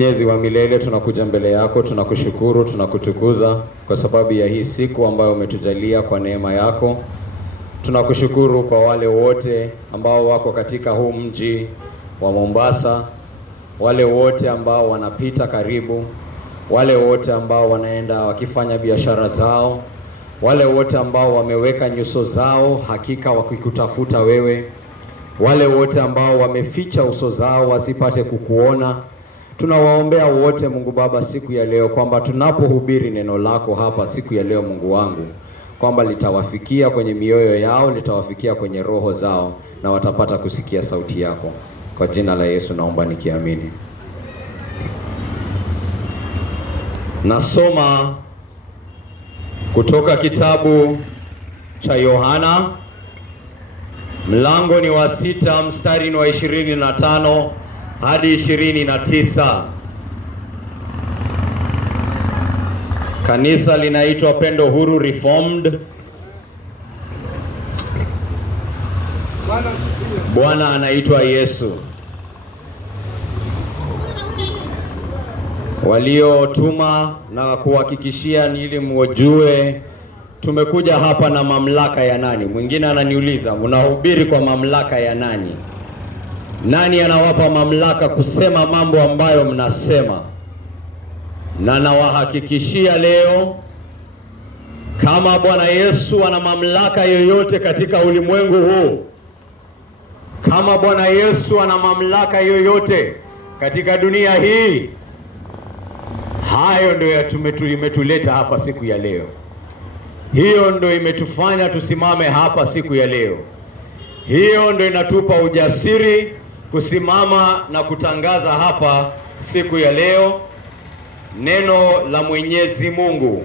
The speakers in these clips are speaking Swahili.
Mwenyezi wa milele, tunakuja mbele yako, tunakushukuru, tunakutukuza kwa sababu ya hii siku ambayo umetujalia kwa neema yako. Tunakushukuru kwa wale wote ambao wako katika huu mji wa Mombasa, wale wote ambao wanapita karibu, wale wote ambao wanaenda wakifanya biashara zao, wale wote ambao wameweka nyuso zao hakika wakikutafuta wewe, wale wote ambao wameficha uso zao wasipate kukuona. Tunawaombea wote Mungu Baba siku ya leo kwamba tunapohubiri neno lako hapa siku ya leo Mungu wangu, kwamba litawafikia kwenye mioyo yao, litawafikia kwenye roho zao na watapata kusikia sauti yako. Kwa jina la Yesu naomba nikiamini. Nasoma kutoka kitabu cha Yohana, mlango ni wa 6 mstari ni wa 25 hadi 29. Kanisa linaitwa Pendo Huru Reformed. Bwana anaitwa Yesu. Waliotuma na kuhakikishia ili mjue tumekuja hapa na mamlaka ya nani. Mwingine ananiuliza, mnahubiri kwa mamlaka ya nani? Nani anawapa mamlaka kusema mambo ambayo mnasema? Na nawahakikishia leo, kama Bwana Yesu ana mamlaka yoyote katika ulimwengu huu, kama Bwana Yesu ana mamlaka yoyote katika dunia hii, hayo ndio imetuleta hapa siku ya leo. Hiyo ndio imetufanya tusimame hapa siku ya leo. Hiyo ndio inatupa ujasiri kusimama na kutangaza hapa siku ya leo neno la Mwenyezi Mungu.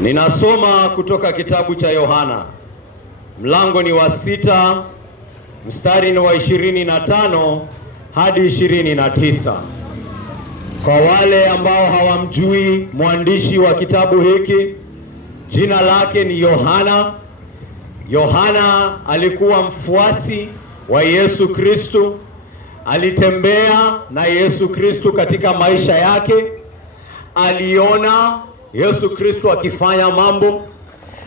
Ninasoma kutoka kitabu cha Yohana, mlango ni wa 6 mstari ni wa 25 hadi 29. Kwa wale ambao hawamjui mwandishi wa kitabu hiki, jina lake ni Yohana. Yohana alikuwa mfuasi wa Yesu Kristo. Alitembea na Yesu Kristo katika maisha yake. Aliona Yesu Kristo akifanya mambo,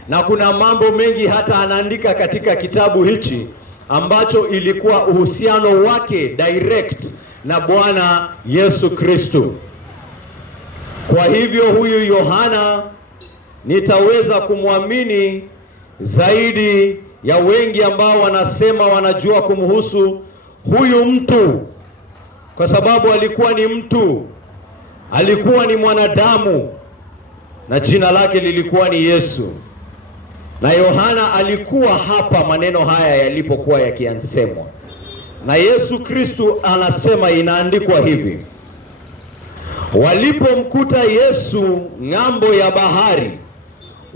na kuna mambo mengi hata anaandika katika kitabu hichi ambacho ilikuwa uhusiano wake direct na Bwana Yesu Kristo. Kwa hivyo huyu Yohana nitaweza kumwamini zaidi ya wengi ambao wanasema wanajua kumhusu huyu mtu, kwa sababu alikuwa ni mtu, alikuwa ni mwanadamu, na jina lake lilikuwa ni Yesu. Na Yohana alikuwa hapa maneno haya yalipokuwa yakiansemwa, na Yesu Kristo anasema, inaandikwa hivi: walipomkuta Yesu ng'ambo ya bahari,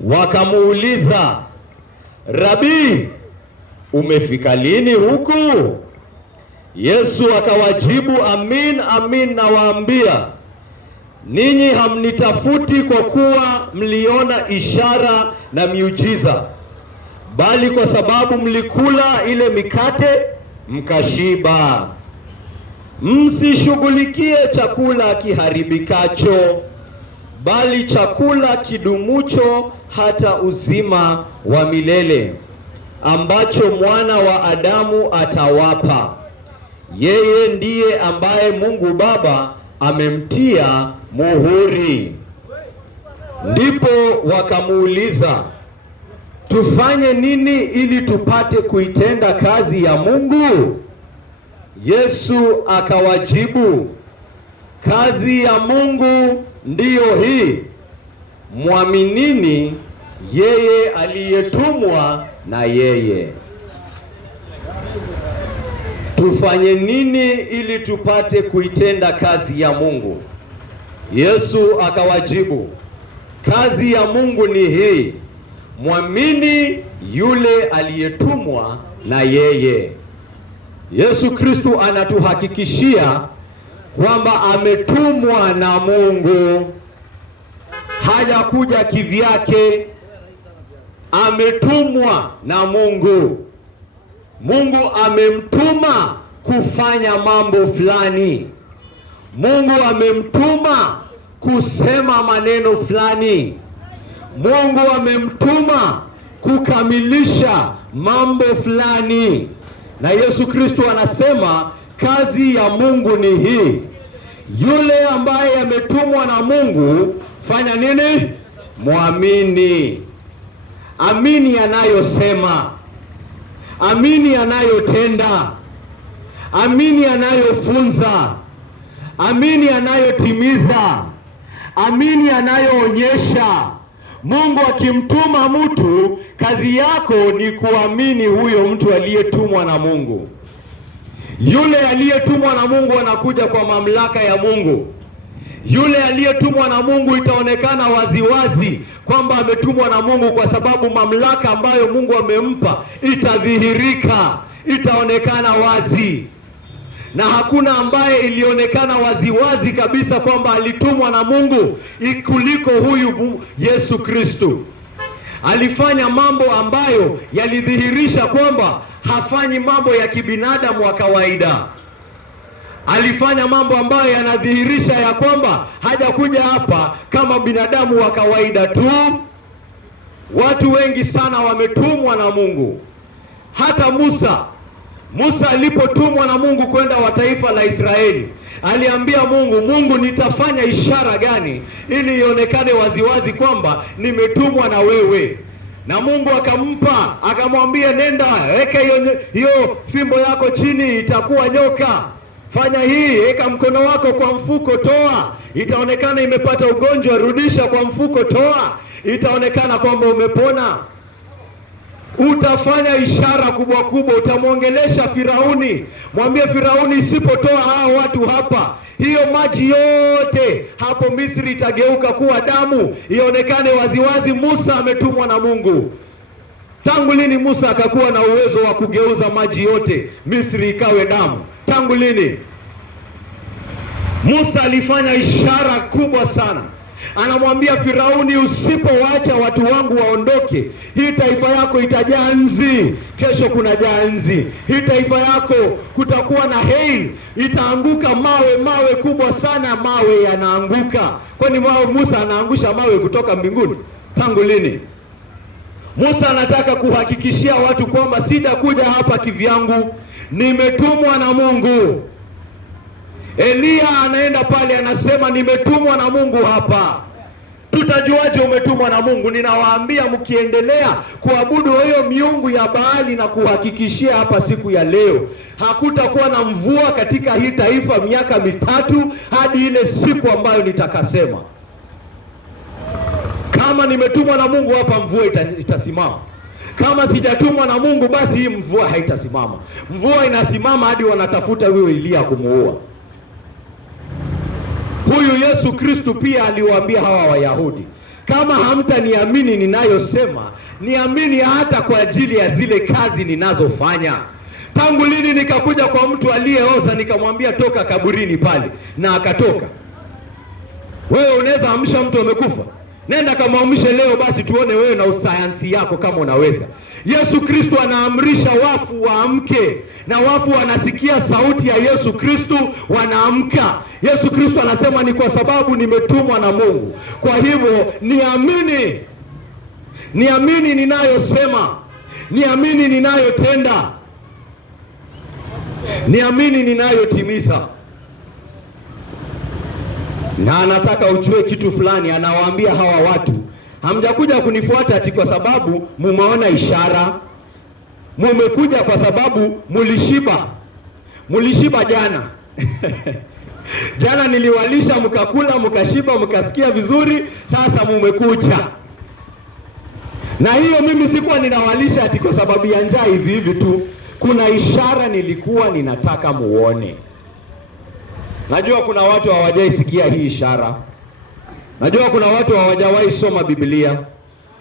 wakamuuliza, Rabi, umefika lini huku? Yesu akawajibu, amin amin nawaambia, ninyi hamnitafuti kwa kuwa mliona ishara na miujiza, bali kwa sababu mlikula ile mikate mkashiba. Msishughulikie chakula kiharibikacho, bali chakula kidumucho hata uzima wa milele, ambacho Mwana wa Adamu atawapa. Yeye ndiye ambaye Mungu Baba amemtia muhuri. Ndipo wakamuuliza, tufanye nini ili tupate kuitenda kazi ya Mungu? Yesu akawajibu, kazi ya Mungu ndiyo hii, mwaminini yeye aliyetumwa na yeye. Tufanye nini ili tupate kuitenda kazi ya Mungu? Yesu akawajibu, kazi ya Mungu ni hii, mwamini yule aliyetumwa na yeye. Yesu Kristo anatuhakikishia kwamba ametumwa na Mungu. Hajakuja kivyake, ametumwa na Mungu. Mungu amemtuma kufanya mambo fulani. Mungu amemtuma kusema maneno fulani. Mungu amemtuma kukamilisha mambo fulani. Na Yesu Kristo anasema kazi ya Mungu ni hii. Yule ambaye ametumwa na Mungu, fanya nini? Muamini. Amini anayosema. Amini anayotenda. Amini anayofunza. Amini anayotimiza. Amini anayoonyesha. Mungu akimtuma mtu, kazi yako ni kuamini huyo mtu aliyetumwa na Mungu. Yule aliyetumwa na Mungu anakuja kwa mamlaka ya Mungu. Yule aliyetumwa na Mungu itaonekana waziwazi kwamba ametumwa na Mungu, kwa sababu mamlaka ambayo Mungu amempa itadhihirika, itaonekana wazi. Na hakuna ambaye ilionekana waziwazi kabisa kwamba alitumwa na Mungu kuliko huyu Yesu Kristo. Alifanya mambo ambayo yalidhihirisha kwamba hafanyi mambo ya kibinadamu wa kawaida. Alifanya mambo ambayo yanadhihirisha ya kwamba hajakuja hapa kama binadamu wa kawaida tu. Watu wengi sana wametumwa na Mungu. Hata Musa alipotumwa na Mungu kwenda wa taifa la Israeli, aliambia Mungu, nitafanya ishara gani ili ionekane waziwazi kwamba nimetumwa na wewe? Na Mungu akamwambia, nenda weka hiyo fimbo yako chini, itakuwa nyoka. Fanya hii, weka mkono wako kwa mfuko, toa, itaonekana imepata ugonjwa, rudisha kwa mfuko, toa, itaonekana kwamba umepona. Utafanya ishara kubwa kubwa, utamwongelesha Firauni. Mwambie Firauni, isipotoa hao watu hapa, hiyo maji yote hapo Misri itageuka kuwa damu, ionekane waziwazi Musa ametumwa na Mungu. Tangu lini Musa akakuwa na uwezo wa kugeuza maji yote Misri ikawe damu? Tangu lini? Musa alifanya ishara kubwa sana. Anamwambia Firauni, usipowaacha watu wangu waondoke, hii taifa yako itajaa nzi. Kesho kuna jaa nzi. Hii taifa yako kutakuwa na hail, itaanguka mawe kubwa sana. Mawe yanaanguka. Kwani Musa anaangusha mawe kutoka mbinguni? Tangu lini? Musa anataka kuhakikishia watu kwamba sitakuja hapa kivyangu, nimetumwa na Mungu. Eliya anaenda pale anasema, nimetumwa na Mungu hapa. Tutajuaje umetumwa na Mungu? Ninawaambia, mkiendelea kuabudu hiyo miungu ya Baali, na kuhakikishia hapa siku ya leo, hakutakuwa na mvua katika hii taifa miaka 3 hadi ile siku ambayo nitakasema. Kama nimetumwa na Mungu hapa, mvua itasimama. Kama sijatumwa na Mungu, basi hii mvua haitasimama. Mvua inasimama hadi wanatafuta huyo Eliya kumuua. Huyu Yesu Kristo pia aliwaambia hawa Wayahudi, kama hamtaniamini ninayosema, niamini hata kwa ajili ya zile kazi ninazofanya. Tangu lini nikakuja kwa mtu aliyeoza nikamwambia toka kaburini pale, na akatoka? Wewe unaweza amsha mtu amekufa? Nenda kamwamshe leo basi, tuone wewe na usayansi yako kama unaweza. Yesu Kristo anaamrisha wafu waamke, na wafu wanasikia sauti ya Yesu Kristo, wanaamka. Yesu Kristo anasema ni kwa sababu nimetumwa na Mungu. Kwa hivyo niamini ninayosema, niamini ninayotenda, niamini ninayotimiza. Na anataka ujue kitu fulani. Anawaambia hawa watu, hamjakuja kunifuata ati kwa sababu mumeona ishara. Mumekuja kwa sababu mulishiba jana. Jana niliwalisha, mkakula, mkashiba, mkasikia vizuri. Sasa mumekuja. Na hiyo mimi sikuwa ninawalisha ati kwa sababu ya njaa hivi tu. Kuna ishara nilikuwa ninataka muone. Najua kuna watu hawajaisikia hii ishara. Najua kuna watu hawajawahi soma Biblia.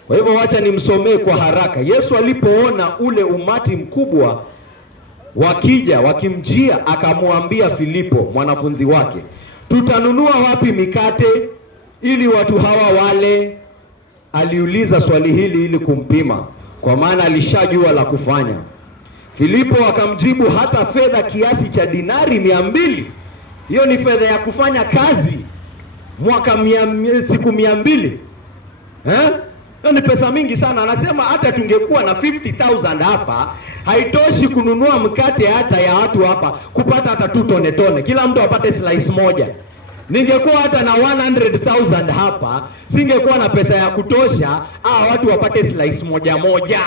Kwa hivyo wacha nimsomee kwa haraka. Yesu alipoona ule umati mkubwa wakimjia, akamwambia Filipo mwanafunzi wake, tutanunua wapi mikate ili watu hawa wale? Aliuliza swali hili ili kumpima, kwa maana alishajua la kufanya. Filipo akamjibu, hata fedha kiasi cha dinari 200 Hiyo ni fedha ya kufanya kazi mwaka siku 200. Hiyo ni pesa mingi sana. Anasema hata tungekuwa na 50,000 hapa, haitoshi kununua mkate hata ya watu hapa kupata hata 2 tone. Kila mtu apate slice moja. Ningekuwa hata na 100,000 hapa, singekuwa na pesa ya kutosha watu wapate slice moja moja.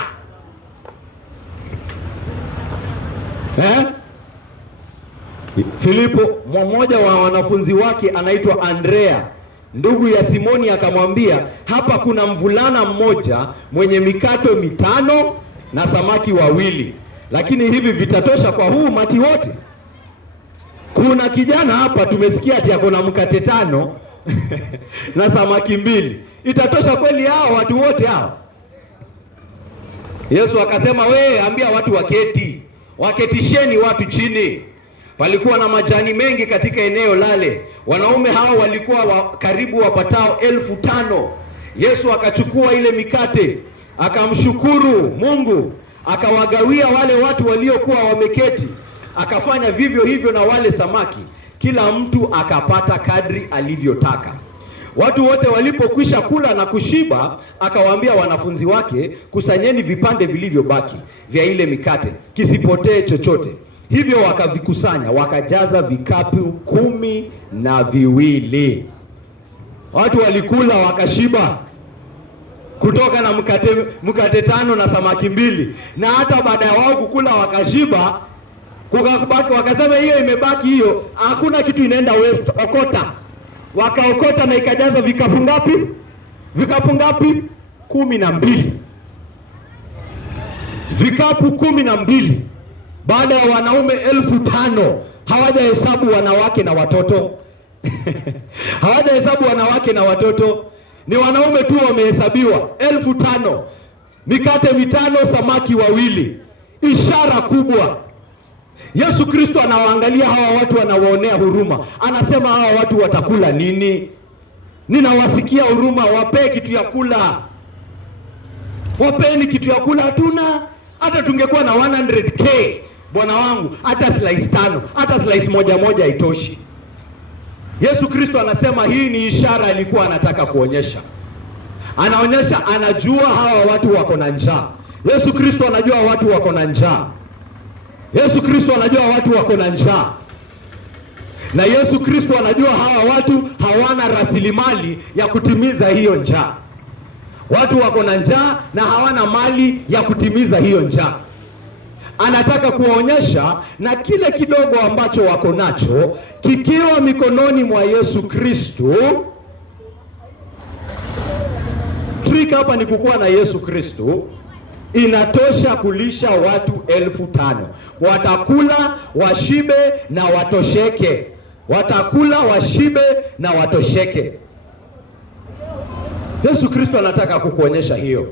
Filipo, mmoja wa wanafunzi wake anaitwa Andrea, ndugu ya Simoni, akamwambia, hapa kuna mvulana mmoja mwenye mikate 5 na samaki 2, lakini hivi vitatosha kwa huu umati wote? Kuna kijana hapa tumesikia ati ako na mkate 5 na samaki 2. Itatosha kweli hao watu wote hao? Yesu akasema, we ambia watu waketi. Waketisheni watu chini. Palikuwa na majani mengi katika eneo lale. Wanaume hao walikuwa karibu wapatao 5,000. Yesu akachukua ile mikate, akamshukuru Mungu, akawagawia wale watu waliokuwa wameketi. Akafanya vivyo hivyo na wale samaki. Kila mtu akapata kadri alivyotaka. Watu wote walipokwisha kula na kushiba, akawaambia wanafunzi wake, kusanyeni vipande vilivyobaki vya ile mikate, kisipotee chochote. Hivyo wakavikusanya, wakajaza vikapu 12. Watu walikula wakashiba kutoka na mkate 5 na samaki 2. Na hata baada ya wao kukula wakashiba, kukabaki, wakasema hiyo imebaki, hiyo hakuna kitu inaenda waste, okota. Wakaokota na ikajaza vikapu ngapi? Vikapu ngapi? 12. Vikapu 12. Baada ya wanaume 5,000, hawajahesabu wanawake na watoto. Hawajahesabu wanawake na watoto, ni wanaume tu wamehesabiwa. 5,000, mikate 5, samaki 2. Ishara kubwa. Yesu Kristo anawaangalia hawa watu, anawaonea huruma. Anasema hawa watu watakula nini? Ninawasikia huruma, wapee kitu ya kula. Wapeni kitu ya kula. Hatuna. Hata tungekuwa na 100K, bwana wangu, hata slice 5, hata slice moja haitoshi. Yesu Kristo anasema hii ni ishara alikuwa anataka kuonyesha. Anaonyesha anajua hawa watu wako na njaa. Yesu Kristo anajua watu wako na njaa. Yesu Kristo anajua watu wako na njaa. Na Yesu Kristo anajua hawa watu hawana rasilimali ya kutimiza hiyo njaa. Watu wako na njaa na hawana mali ya kutimiza hiyo njaa. Anataka kuwaonyesha, na kile kidogo ambacho wako nacho kikiwa mikononi mwa Yesu Kristo. Trick hapa ni kukuwa na Yesu Kristo, inatosha kulisha watu 5,000. Watakula washibe na watosheke. Watakula washibe na watosheke. Yesu Kristo anataka kukuonyesha hiyo.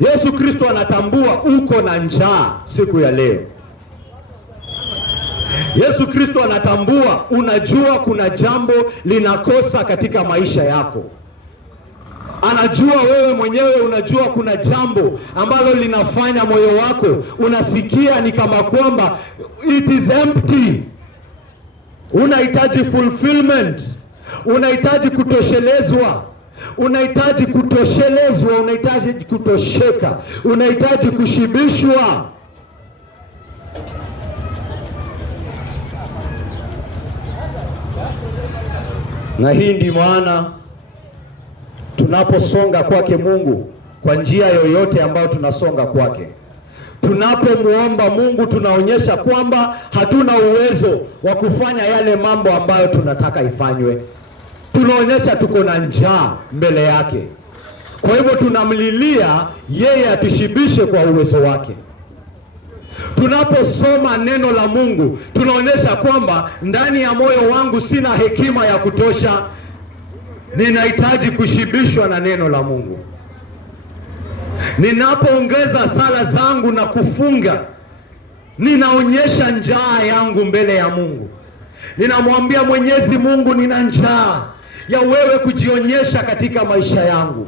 Yesu Kristo anatambua uko na njaa siku ya leo. Yesu Kristo anatambua, unajua kuna jambo linakosa katika maisha yako. Anajua wewe mwenyewe, unajua kuna jambo ambalo linafanya moyo wako unasikia ni kama kwamba it is empty. Unahitaji fulfillment, unahitaji kutoshelezwa, unahitaji kutoshelezwa, unahitaji kutosheka, unahitaji kushibishwa. Na hii ndi maana tunaposonga kwake Mungu, kwa njia yoyote ambayo tunasonga kwake, tunapomuomba Mungu, tunaonyesha kwamba hatuna uwezo wa kufanya yale mambo ambayo tunataka ifanywe. Tunaonyesha tuko na njaa mbele yake. Kwa hivyo tunamlilia yeye atushibishe kwa uwezo wake. Tunaposoma neno la Mungu, tunaonyesha kwamba ndani ya moyo wangu sina hekima ya kutosha, ninahitaji kushibishwa na neno la Mungu. Ninapoongeza sala zangu na kufunga, ninaonyesha njaa yangu mbele ya Mungu. Ninamwambia Mwenyezi Mungu, nina njaa ya wewe kujionyesha katika maisha yangu.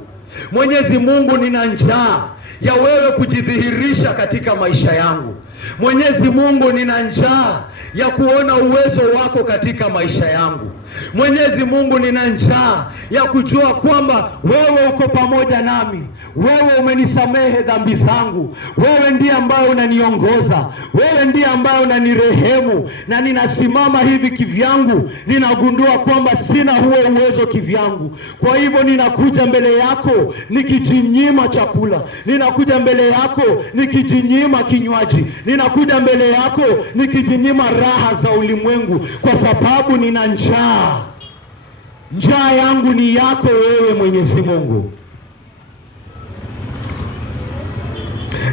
Mwenyezi Mungu, nina njaa ya wewe kujidhihirisha katika maisha yangu. Mwenyezi Mungu, nina njaa ya kuona uwezo wako katika maisha yangu. Mwenyezi Mungu, nina njaa ya kujua kwamba wewe uko pamoja nami. Wewe umenisamehe dhambi zangu. Wewe ndiye ambaye unaniongoza. Wewe ndiye ambaye unanirehemu. Na ninasimama hivi kivyangu, ninagundua kwamba sina huo uwezo kivyangu. Kwa hivyo ninakuja mbele yako nikijinyima chakula. Ninakuja mbele yako nikijinyima kinywaji. Ninakuja mbele yako nikijinyima raha za ulimwengu, kwa sababu nina njaa. Njaa yangu ni yako wewe Mwenyezi Mungu.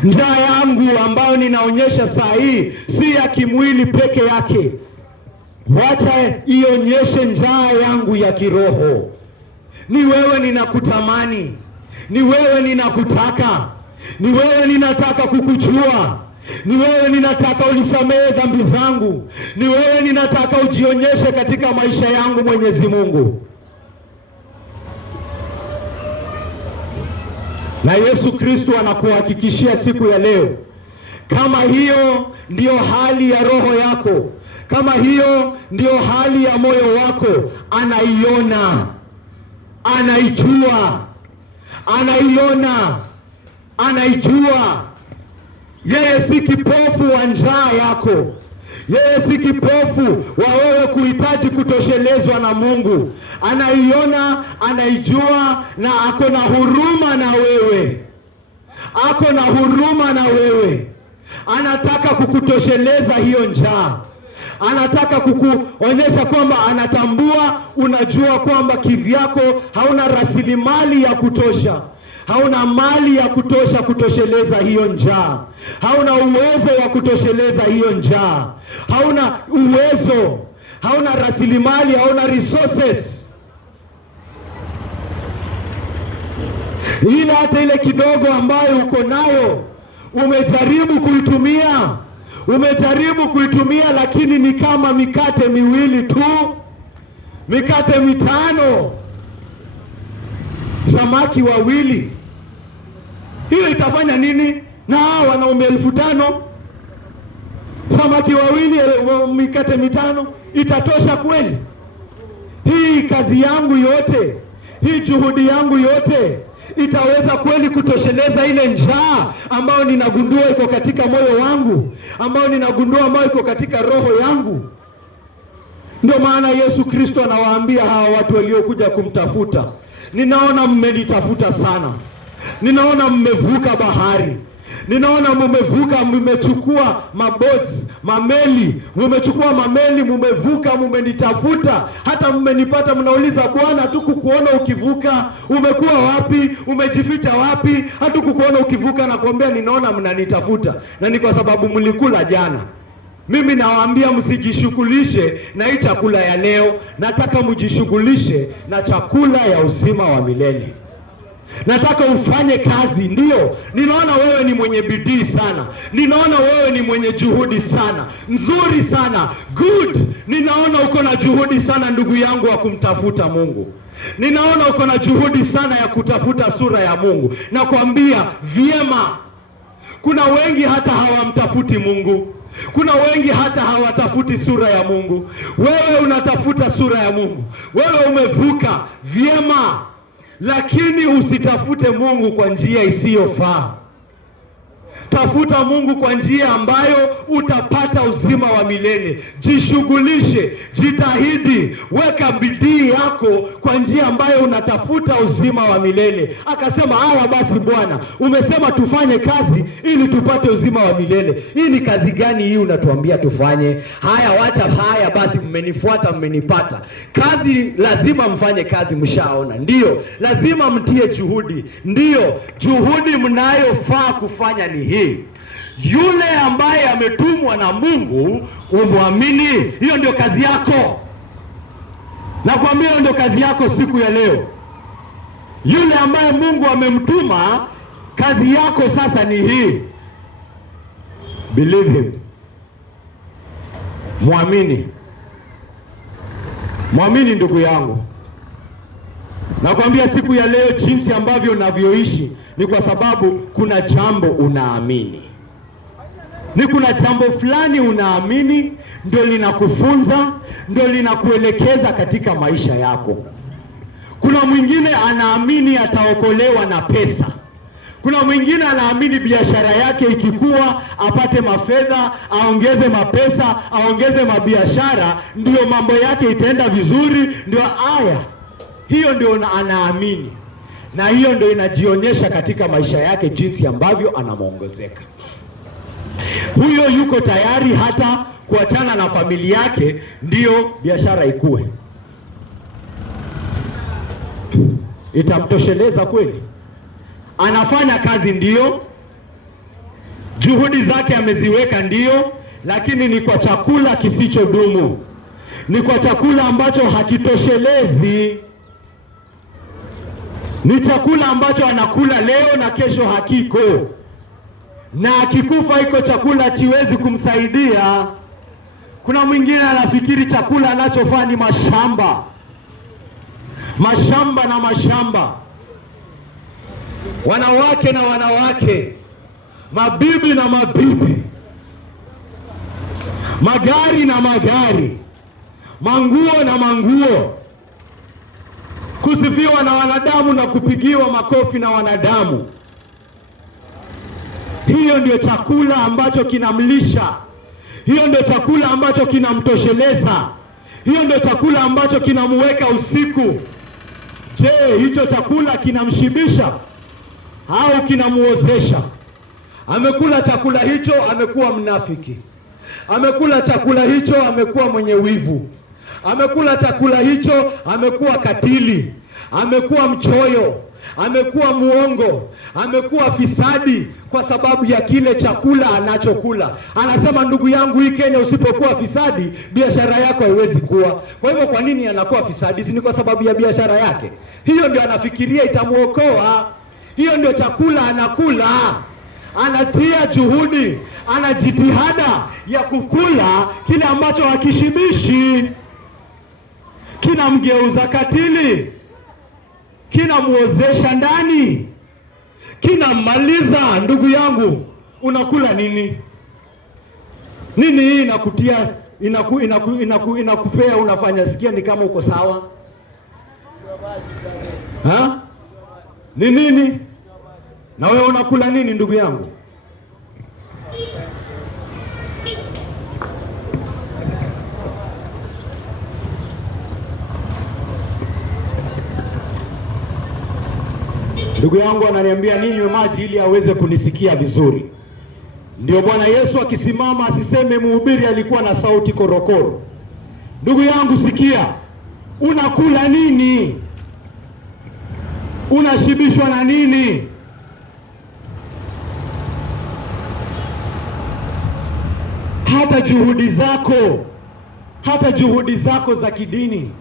Njaa yangu ambayo ninaonyesha saa hii si ya kimwili peke yake. Wacha ionyeshe njaa yangu ya kiroho. Ni wewe ninakutamani. Ni wewe ninakutaka. Ni wewe ninataka kukujua. Ni wewe ninataka unisamehe dhambi zangu. Ni wewe ninataka ujionyeshe katika maisha yangu Mwenyezi Mungu. Na Yesu Kristo anakuhakikishia siku ya leo, kama hiyo ndiyo hali ya roho yako, kama hiyo ndiyo hali ya moyo wako, anaiona, anaijua, anaiona, anaijua. Yeye si kipofu wa njaa yako. Yeye si kipofu wa wewe kuhitaji kutoshelezwa na Mungu. Anaiona, anaijua, na ako na huruma na wewe. Ako na huruma na wewe. Anataka kukutosheleza hiyo njaa. Anataka kukuonyesha kwamba anatambua, unajua kwamba kivyako hauna rasilimali ya kutosha. Hauna mali ya kutosha kutosheleza hiyo njaa. Hauna uwezo wa kutosheleza hiyo njaa. Hauna uwezo, hauna rasilimali, hauna resources. Ila hata ile kidogo ambayo uko nayo umejaribu kuitumia. Umejaribu kuitumia, lakini ni kama mikate miwili tu, mikate mitano, samaki wawili. Hiyo itafanya nini na hao wanaume 5,000? Samaki wawili, mikate mitano, itatosha kweli? Hii kazi yangu yote, hii juhudi yangu yote, itaweza kweli kutosheleza ile njaa ambayo ninagundua iko katika moyo wangu, ambayo ninagundua ambayo iko katika roho yangu? Ndio maana Yesu Kristo anawaambia hawa watu waliokuja kumtafuta, ninaona mmenitafuta sana. Ninaona mmevuka bahari. Ninaona mmevuka, mmechukua maboats, mameli, mmechukua mameli, mmevuka, mmenitafuta, hata mmenipata. Mnauliza, Bwana, hatukukuona ukivuka, umekuwa wapi? Umejificha wapi? Hatukukuona ukivuka. Nakwambia ninaona mnanitafuta, na ni kwa sababu mlikula jana. Mimi nawaambia msijishughulishe na hii chakula ya leo. Nataka mjishughulishe na chakula ya uzima wa milele. Nataka ufanye kazi. Ndio, ninaona wewe ni mwenye bidii sana. Ninaona wewe ni mwenye juhudi sana. Nzuri sana. Good. Ninaona uko na juhudi sana, ndugu yangu, wa kumtafuta Mungu. Ninaona uko na juhudi sana ya kutafuta sura ya Mungu. Nakwambia vyema. Kuna wengi hata hawamtafuti Mungu. Kuna wengi hata hawatafuti sura ya Mungu. Wewe unatafuta sura ya Mungu. Wewe umevuka vyema. Lakini usitafute Mungu kwa njia isiyofaa. Tafuta Mungu kwa njia ambayo utapata uzima wa milele. Jishughulishe, jitahidi, weka bidii yako kwa njia ambayo unatafuta uzima wa milele. Akasema, haya basi Bwana, umesema tufanye kazi ili tupate uzima wa milele. Hii ni kazi gani hii unatuambia tufanye? Haya, wacha haya basi, mmenifuata, mmenipata. Kazi lazima mfanye kazi, mshaona. Ndio, lazima mtie juhudi. Ndio, juhudi mnayofaa kufanya ni hii. Yule ambaye ametumwa na Mungu umwamini. Hiyo ndio kazi yako. Nakwambia hiyo ndio kazi yako siku ya leo. Yule ambaye Mungu amemtuma, kazi yako sasa ni hii. Believe him. Muamini. Muamini ndugu yangu. Nakwambia siku ya leo jinsi ambavyo unavyoishi ni kwa sababu kuna jambo unaamini. Ni kuna jambo fulani unaamini ndio linakufunza, ndio linakuelekeza katika maisha yako. Kuna mwingine anaamini ataokolewa na pesa. Kuna mwingine anaamini biashara yake ikikua apate mafedha, aongeze mapesa, aongeze mabiashara, ndio mambo yake itaenda vizuri, ndio aya. Hiyo ndio anaamini. Na hiyo ndio inajionyesha katika maisha yake jinsi ambavyo anamuongezeka. Huyo yuko tayari hata kuachana na familia yake ndio biashara ikue. Itamtosheleza kweli? Anafanya kazi ndio, juhudi zake ameziweka ndio, lakini ni kwa chakula kisichodumu. Ni kwa chakula ambacho hakitoshelezi. Ni chakula ambacho anakula leo na kesho hakiko. Na akikufa iko chakula hakiwezi kumsaidia. Kuna mwingine anafikiri chakula anachofanya ni mashamba. Mashamba na mashamba. Wanawake na wanawake. Mabibi na mabibi. Magari na magari. Manguo na manguo. Kusifiwa na wanadamu na kupigiwa makofi na wanadamu. Hiyo ndio chakula ambacho kinamlisha. Hiyo ndio chakula ambacho kinamtosheleza. Hiyo ndio chakula ambacho kinamuweka usiku. Je, hicho chakula kinamshibisha au kinamuozesha? Amekula chakula hicho, amekuwa mnafiki. Amekula chakula hicho, amekuwa mwenye wivu. Amekula chakula hicho, amekuwa katili. Amekuwa mchoyo. Amekuwa muongo. Amekuwa fisadi kwa sababu ya kile chakula anachokula. Anasema, ndugu yangu, hii Kenya usipokuwa fisadi, biashara yako haiwezi kuwa. Kwa hivyo kwa nini anakuwa fisadi? Si ni kwa sababu ya biashara yake. Hiyo ndio anafikiria itamuokoa. Hiyo ndio chakula anakula. Anatia juhudi, ana jitihada ya kukula kile ambacho hakishibishi. Kinamgeuza katili. Kinamuozesha ndani. Kinamaliza. Ndugu yangu, unakula nini? Nini hii inakutia inakupea unafanya sikia ni kama uko sawa? Ha? Ni nini? Na wewe unakula nini ndugu yangu? Ndugu yangu ananiambia ninywe maji ili aweze kunisikia vizuri. Ndio Bwana Yesu akisimama asiseme mhubiri alikuwa na sauti korokoro. Ndugu yangu sikia, unakula nini? Unashibishwa na nini? Hata juhudi zako za kidini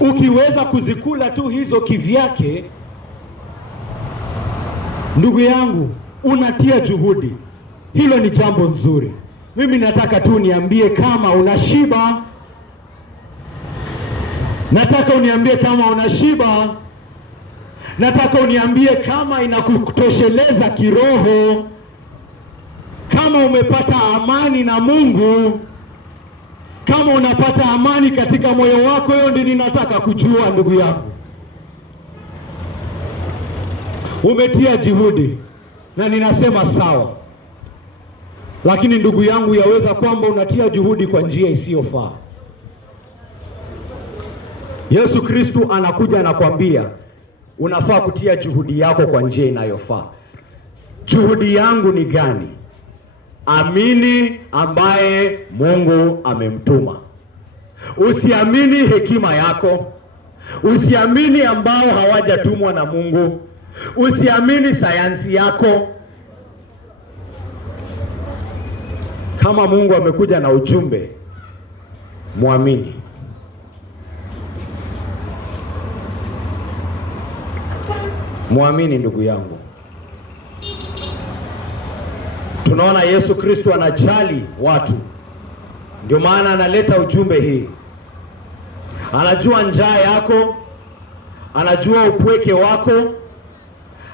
ukiweza kuzikula tu hizo kivyake, ndugu yangu, unatia juhudi. Hilo ni jambo nzuri. Mimi nataka tu niambie kama unashiba. Nataka uniambie kama unashiba. Nataka uniambie kama inakutosheleza kiroho. Kama umepata amani na Mungu. Kama unapata amani katika moyo wako, hiyo ndio ninataka kujua ndugu yangu. Umetia juhudi na ninasema sawa. Lakini ndugu yangu, yaweza kwamba unatia juhudi kwa njia isiyofaa. Yesu Kristo anakuja anakuambia unafaa kutia juhudi yako kwa njia inayofaa. Juhudi yangu ni gani? Amini ambaye Mungu amemtuma. Usiamini hekima yako. Usiamini ambao hawajatumwa na Mungu. Usiamini sayansi yako. Kama Mungu amekuja na ujumbe, muamini. Muamini ndugu yangu. Tunaona Yesu Kristo anajali watu. Ndio maana analeta ujumbe hii. Anajua njaa yako, anajua upweke wako,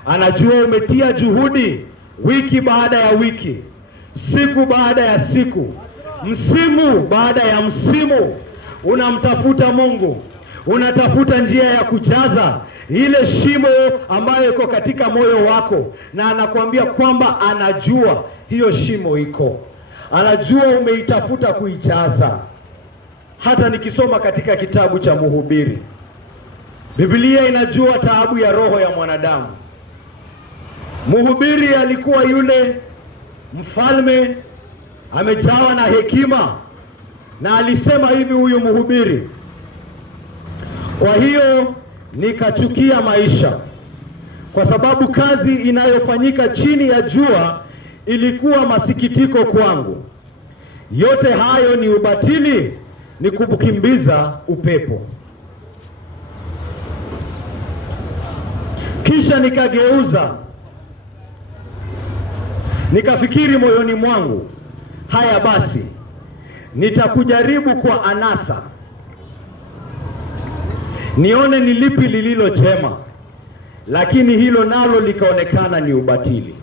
anajua umetia juhudi wiki baada ya wiki, siku baada ya siku, msimu baada ya msimu, unamtafuta Mungu, unatafuta njia ya kujaza ile shimo ambayo iko katika moyo wako, na anakuambia kwamba anajua hiyo shimo iko, anajua umeitafuta kuijaza. Hata nikisoma katika kitabu cha Mhubiri, Biblia inajua taabu ya roho ya mwanadamu. Mhubiri alikuwa yule mfalme amejawa na hekima, na alisema hivi huyu Mhubiri: kwa hiyo nikachukia maisha, kwa sababu kazi inayofanyika chini ya jua ilikuwa masikitiko kwangu. Yote hayo ni ubatili, ni kukimbiza upepo. Kisha nikageuza, nikafikiri moyoni mwangu, haya basi, nitakujaribu kwa anasa, nione ni lipi lililo jema. Lakini hilo nalo likaonekana ni ubatili.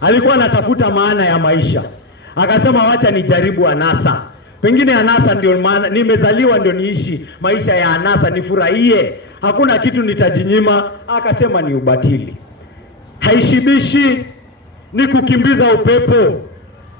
Alikuwa anatafuta maana ya maisha, akasema wacha nijaribu anasa, pengine anasa ndio maana nimezaliwa, ndio niishi maisha ya anasa, nifurahie, hakuna kitu nitajinyima. Akasema ni ubatili, haishibishi, ni kukimbiza upepo.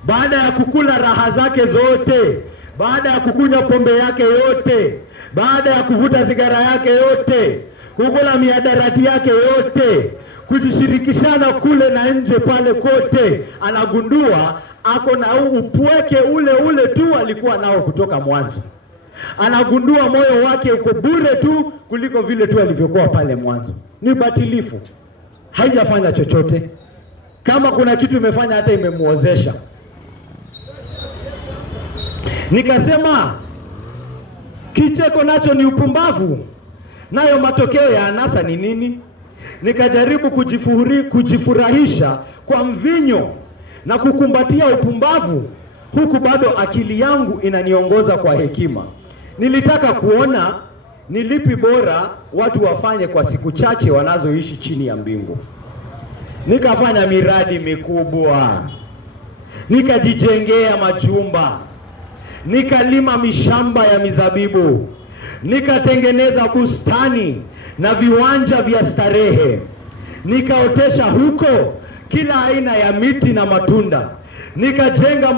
Baada ya kukula raha zake zote, baada ya kukunywa pombe yake yote, baada ya kuvuta sigara yake yote, kukula miadarati yake yote, kujishirikishana kule na nje pale kote, anagundua ako na upweke ule ule tu alikuwa nao kutoka mwanzo. Anagundua moyo wake uko bure tu kuliko vile tu alivyokuwa pale mwanzo. Ni batilifu, haijafanya chochote. Kama kuna kitu imefanya, hata imemuozesha. Nikasema kicheko nacho ni upumbavu, nayo matokeo ya anasa ni nini? Nikajaribu kujifurahisha kwa mvinyo na kukumbatia upumbavu, huku bado akili yangu inaniongoza kwa hekima. Nilitaka kuona ni lipi bora watu wafanye kwa siku chache wanazoishi chini ya mbingu. Nikafanya miradi mikubwa, nikajijengea majumba, nikalima mishamba ya mizabibu, nikatengeneza bustani na viwanja vya starehe, nikaotesha huko kila aina ya miti na matunda, nikajenga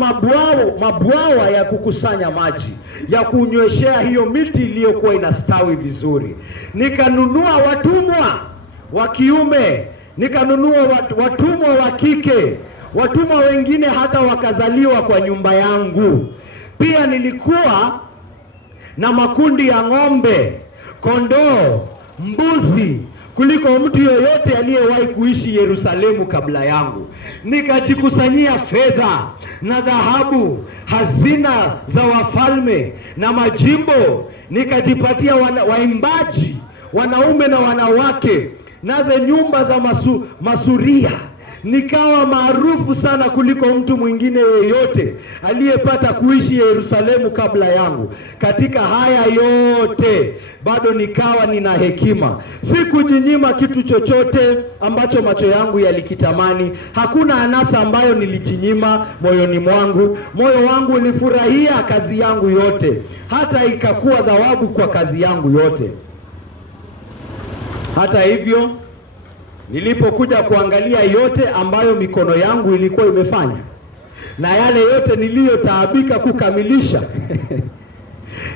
mabwawa ya kukusanya maji ya kunyweshea hiyo miti iliyokuwa inastawi vizuri, nikanunua watumwa wa kiume, nikanunua watumwa wa kike, watumwa wengine hata wakazaliwa kwa nyumba yangu. Pia nilikuwa na makundi ya ng'ombe, kondoo, mbuzi kuliko mtu yoyote aliyewahi kuishi Yerusalemu kabla yangu. Nikajikusanyia fedha na dhahabu, hazina za wafalme na majimbo, nikajipatia waimbaji wanaume na wanawake, naze nyumba za masuria. Nikawa maarufu sana kuliko mtu mwingine yeyote aliyepata kuishi Yerusalemu kabla yangu. Katika haya yote bado nikawa nina hekima. Sikujinyima kitu chochote ambacho macho yangu yalikitamani. Hakuna anasa ambayo nilijinyima moyoni mwangu. Moyo wangu ulifurahia kazi yangu yote, hata ikakuwa thawabu kwa kazi yangu yote. Hata hivyo, nilipokuja kuangalia yote ambayo mikono yangu ilikuwa imefanya na yale yote niliyotaabika kukamilisha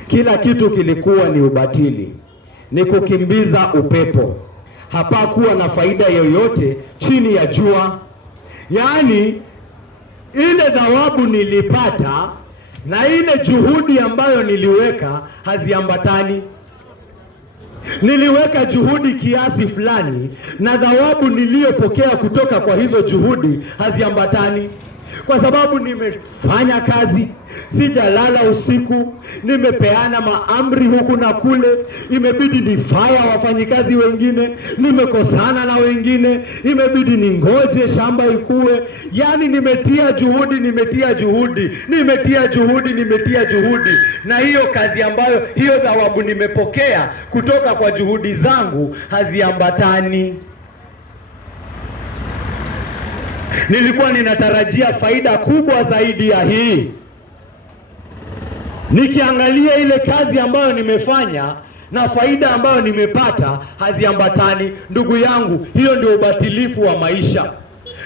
kila kitu kilikuwa ni ubatili, ni kukimbiza upepo. Hapakuwa na faida yoyote chini ya jua. Yaani ile thawabu nilipata na ile juhudi ambayo niliweka haziambatani. Niliweka juhudi kiasi fulani na thawabu niliyopokea kutoka kwa hizo juhudi haziambatani. Kwa sababu nimefanya kazi, sijalala usiku, nimepeana maamri huku na kule, imebidi nifaya wafanyikazi wengine, nimekosana na wengine, imebidi ningoje shamba ikue. Yani nimetia juhudi, na hiyo kazi ambayo, hiyo thawabu nimepokea kutoka kwa juhudi zangu haziambatani. Nilikuwa ninatarajia faida kubwa zaidi ya hii. Nikiangalia ile kazi ambayo nimefanya na faida ambayo nimepata haziambatani. Ndugu yangu, hiyo ndio ubatilifu wa maisha.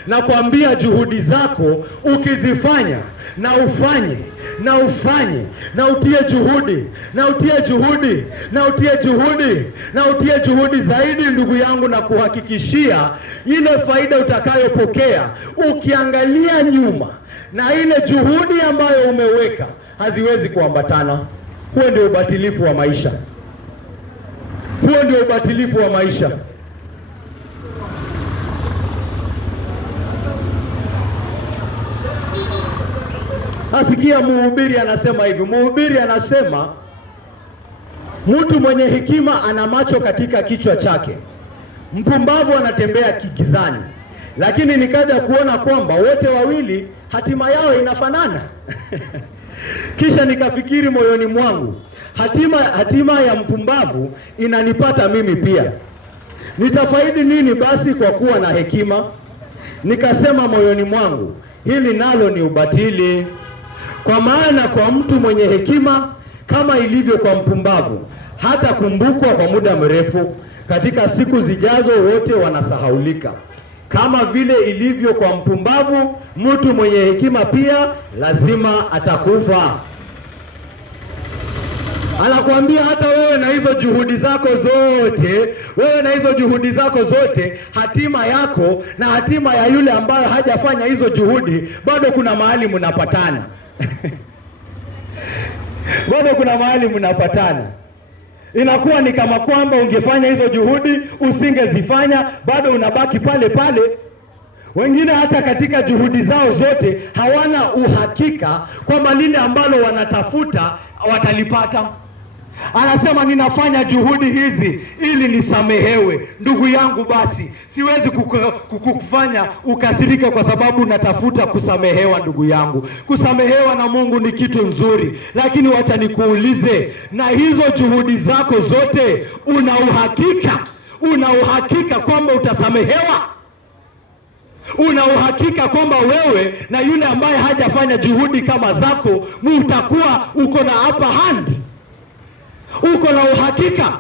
Nakwambia juhudi zako ukizifanya na ufanye na ufanye na utie juhudi na utie juhudi na utie juhudi na utie juhudi zaidi, ndugu yangu, na kuhakikishia ile faida utakayopokea ukiangalia nyuma na ile juhudi ambayo umeweka haziwezi kuambatana. Huo ndio ubatilifu wa maisha. Huo ndio ubatilifu wa maisha. Asikia mhubiri anasema hivi. Mhubiri anasema mtu mwenye hekima ana macho katika kichwa chake, mpumbavu anatembea gizani. Lakini nikaja kuona kwamba wote wawili hatima yao inafanana. Kisha nikafikiri moyoni mwangu, hatima ya mpumbavu inanipata mimi pia. Nitafaidi nini basi kwa kuwa na hekima? Nikasema moyoni mwangu, hili nalo ni ubatili. Kwa maana kwa mtu mwenye hekima, kama ilivyo kwa mpumbavu, hata kumbukwa kwa muda mrefu. Katika siku zijazo wote wanasahaulika. Kama vile ilivyo kwa mpumbavu, mtu mwenye hekima pia lazima atakufa. Anakuambia hata wewe na hizo juhudi zako zote, hatima yako na hatima ya yule ambaye hajafanya hizo juhudi, bado kuna mahali mnapatana. Bado kuna mahali mnapatana. Inakuwa ni kama kwamba ungefanya hizo juhudi, usingezifanya, bado unabaki pale pale. Wengine hata katika juhudi zao zote hawana uhakika kwamba lile ambalo wanatafuta watalipata. Anasema ninafanya juhudi hizi ili nisamehewe. Ndugu yangu, basi siwezi kukufanya ukasirika kwa sababu natafuta kusamehewa. Ndugu yangu, kusamehewa na Mungu ni kitu nzuri, lakini wacha nikuulize, na hizo juhudi zako zote una uhakika kwamba utasamehewa? Una uhakika kwamba wewe na yule ambaye hajafanya juhudi kama zako mtakuwa uko na upper hand? Uko na uhakika?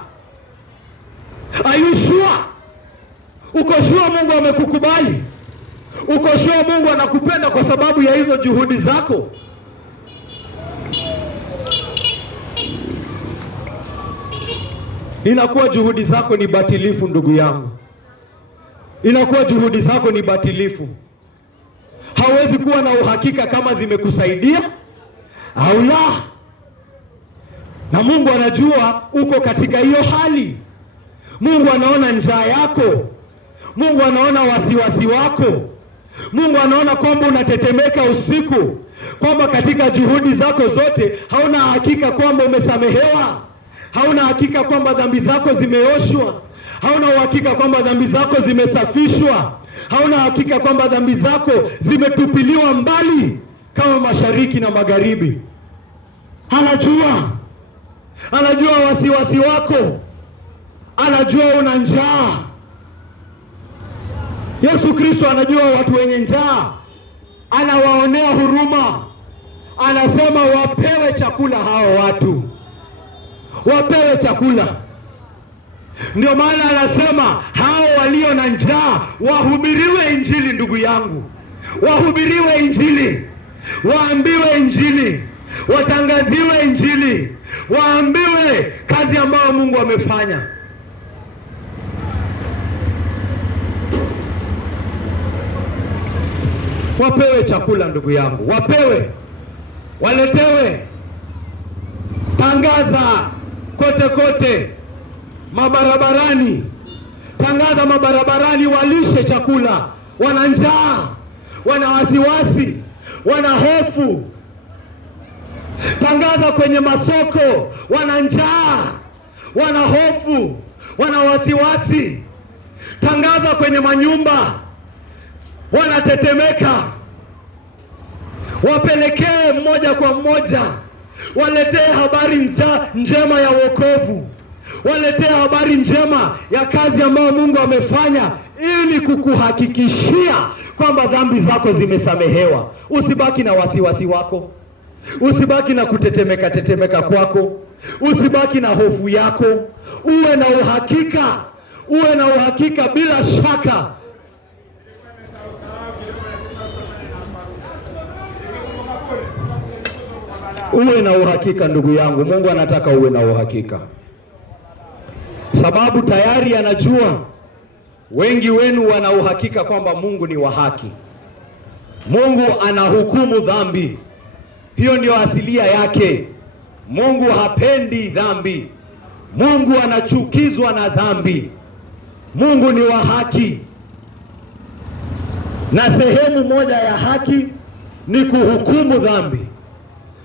Are you sure? Uko sure Mungu amekukubali? Uko sure Mungu anakupenda kwa sababu ya hizo juhudi zako? Inakuwa juhudi zako ni batilifu, ndugu yangu. Inakuwa juhudi zako ni batilifu. Hauwezi kuwa na uhakika kama zimekusaidia au la. Na Mungu anajua uko katika hiyo hali. Mungu anaona njaa yako. Mungu anaona wasiwasi wako. Mungu anaona kwamba unatetemeka usiku, kwamba katika juhudi zako zote hauna hakika kwamba umesamehewa. Hauna hakika kwamba dhambi zako zimeoshwa. Hauna uhakika kwamba dhambi zako zimesafishwa. Hauna hakika kwamba dhambi zako zimetupiliwa mbali kama mashariki na magharibi. Anajua wasiwasi wako. Anajua una njaa. Yesu Kristo anajua watu wenye njaa. Anawaonea huruma. Anasema wapewe chakula hao watu. Wapewe chakula. Ndio maana anasema hao walio na njaa wahubiriwe Injili. Ndugu yangu, wahubiriwe Injili. Waambiwe Injili. Watangaziwe Injili. Waambiwe kazi ambayo Mungu amefanya. Wapewe chakula, ndugu yangu. Wapewe. Waletewe. Tangaza kote kote, mabarabarani. Tangaza mabarabarani, walishe chakula. Wana njaa, wana wasiwasi, wana hofu. Tangaza kwenye masoko, wana njaa, wana hofu, wana wasiwasi. Tangaza kwenye manyumba, wanatetemeka. Wapelekee mmoja kwa mmoja. Waletee habari njema ya wokovu. waletee habari njema ya kazi ambayo Mungu amefanya, ili kukuhakikishia kwamba dhambi zako zimesamehewa. Usibaki na wasiwasi wako, usibaki na kutetemeka kwako, usibaki na hofu yako. Uwe na uhakika bila shaka. Uwe na uhakika ndugu yangu, Mungu anataka uwe na uhakika, sababu tayari anajua wengi wenu wana uhakika kwamba Mungu ni wa haki. Mungu anahukumu dhambi, hiyo ndio asilia yake. Mungu hapendi dhambi, Mungu anachukizwa na dhambi. Mungu ni wa haki, na sehemu moja ya haki ni kuhukumu dhambi.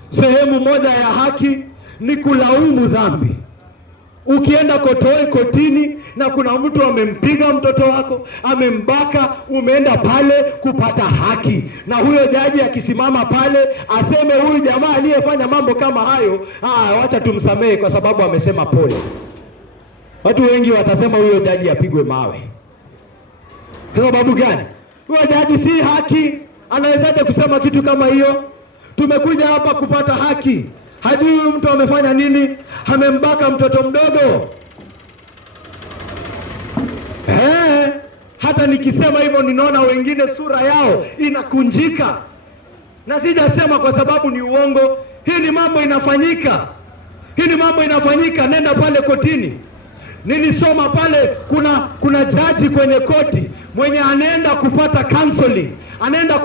Sehemu moja ya haki ni kulaumu dhambi. Ukienda kotini na kuna mtu amempiga mtoto wako, amembaka, umeenda pale kupata haki, na huyo jaji akisimama pale aseme huyu jamaa aliyefanya mambo kama hayo, wacha tumsamehe kwa sababu amesema pole. Watu wengi watasema huyo jaji apigwe mawe. Kwa sababu gani? Huyo jaji si haki, anawezaje kusema kitu kama hiyo? Tumekuja hapa kupata haki. Hajui mtu amefanya nini, amembaka mtoto mdogo. Hata nikisema hivyo ninaona wengine sura yao inakunjika, na sijasema kwa sababu ni uongo. Hii ni mambo inafanyika. Nenda pale kotini. Nilisoma pale kuna jaji kwenye koti mwenye anaenda kupata counseling, anaenda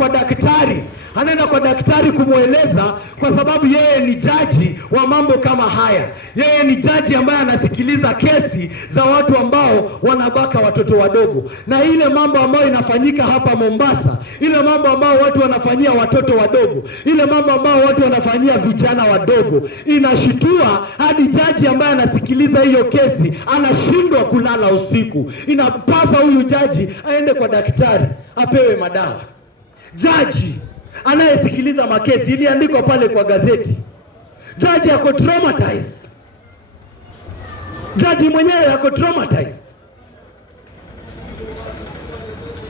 kwa daktari kumweleza, kwa sababu yeye ni jaji wa mambo kama haya. Yeye ni jaji ambaye anasikiliza kesi za watu ambao wanabaka watoto wadogo, na ile mambo ambayo inafanyika hapa Mombasa, ile mambo ambayo watu wanafanyia watoto wadogo, ile mambo ambayo watu wanafanyia vijana wadogo, inashitua hadi jaji ambaye anasikiliza hiyo kesi anashindwa kulala usiku. Inapasa huyu jaji aende kwa daktari apewe madawa. Jaji anayesikiliza makesi, iliandikwa pale kwa gazeti, jaji yako traumatized. Jaji mwenyewe yako traumatized.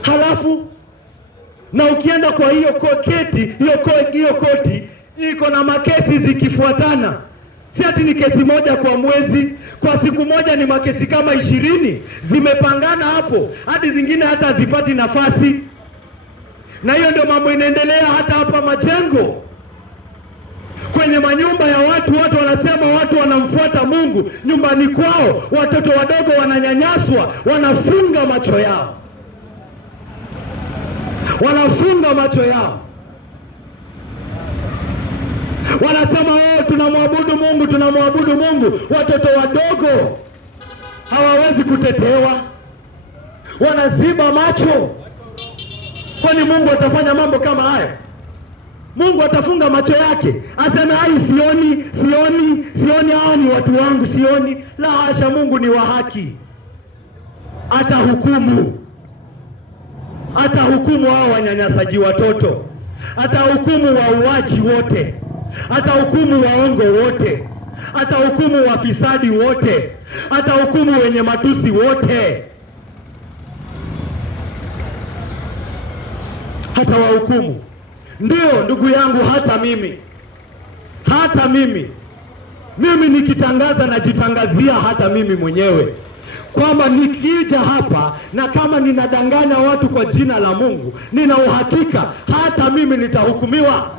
Halafu na ukienda kwa hiyo koti iko na makesi zikifuatana. Si ati ni kesi moja kwa mwezi, kwa siku moja ni makesi kama 20 zimepangana hapo, hadi zingine hata hazipati nafasi. Na hiyo ndio mambo inaendelea hata hapa Majengo, kwenye manyumba ya watu wanasema watu wanamfuata Mungu. Nyumbani kwao watoto wadogo wananyanyaswa, wanafunga macho yao, wanasema tunamwabudu Mungu. Watoto wadogo hawawezi kutetewa, wanaziba macho. Kwani Mungu atafanya mambo kama haya? Mungu atafunga macho yake aseme sioni, hao ni watu wangu, sioni? La hasha, Mungu ni wa haki. Atahukumu hao wanyanyasaji watoto, atahukumu wauaji wote, atahukumu waongo wote, atahukumu wafisadi wote, atahukumu wenye matusi wote, hata wahukumu. Ndio ndugu yangu, hata mimi nikitangaza najitangazia hata mimi mwenyewe kwamba nikija hapa na kama ninadanganya watu kwa jina la Mungu, nina uhakika hata mimi nitahukumiwa,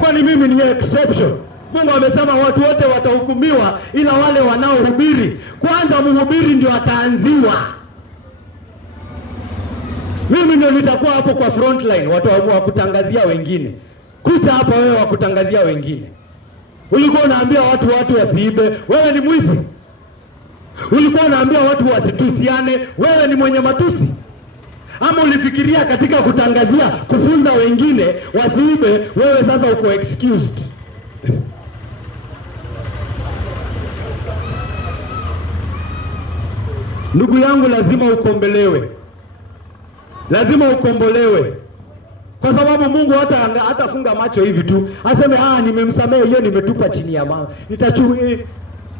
kwani mimi ni exception. Mungu amesema watu wote watahukumiwa ila wale wanaohubiri. Kwanza mhubiri ndio ataanziwa. Mimi ndio nitakuwa hapo kwa front line, watu wa kutangazia wengine. Kuja hapa wewe wa kutangazia wengine. Ulikuwa unaambia watu wasiibe, wewe ni mwizi. Ulikuwa unaambia watu wasitusiane, wewe ni mwenye matusi. Ama ulifikiria katika kutangazia kufunza wengine wasiibe, wewe sasa uko excused. Ndugu yangu, lazima ukombolewe. Kwa sababu Mungu hatafunga macho hivi tu aseme nimemsamehe, hiyo nimetupa chini ya mawe.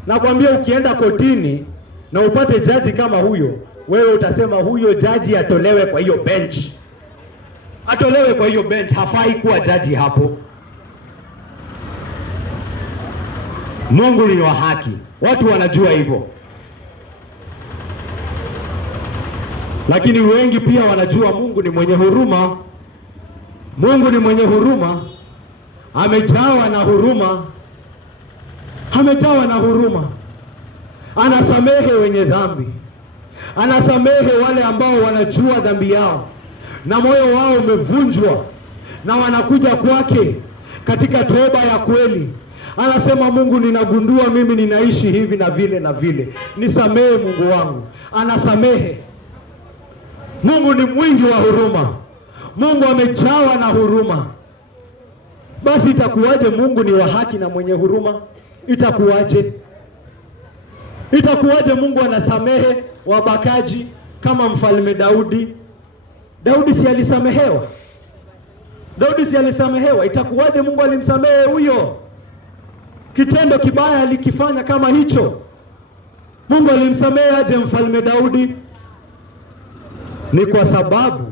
Nakwambia ukienda kotini na upate jaji kama huyo, wewe utasema huyo jaji atolewe kwa hiyo bench. Atolewe kwa hiyo bench, hafai kuwa jaji hapo. Mungu ni wa haki. Watu wanajua hivyo. Lakini wengi pia wanajua Mungu ni mwenye huruma. Mungu ni mwenye huruma. Amejawa na huruma. Amejawa na huruma. Anasamehe wenye dhambi. Anasamehe wale ambao wanajua dhambi yao na moyo wao umevunjwa na wanakuja kwake katika toba ya kweli. Anasema, Mungu, ninagundua mimi ninaishi hivi na vile na vile, nisamehe Mungu wangu. Anasamehe. Mungu ni mwingi wa huruma. Mungu amejawa na huruma. Basi itakuwaje Mungu ni wa haki na mwenye huruma? Itakuwaje? Itakuwaje Mungu anasamehe wabakaji kama mfalme Daudi? Daudi si alisamehewa? Daudi si alisamehewa? Itakuwaje Mungu alimsamehe huyo? Kitendo kibaya alikifanya kama hicho, Mungu alimsamehe aje mfalme Daudi? Ni kwa sababu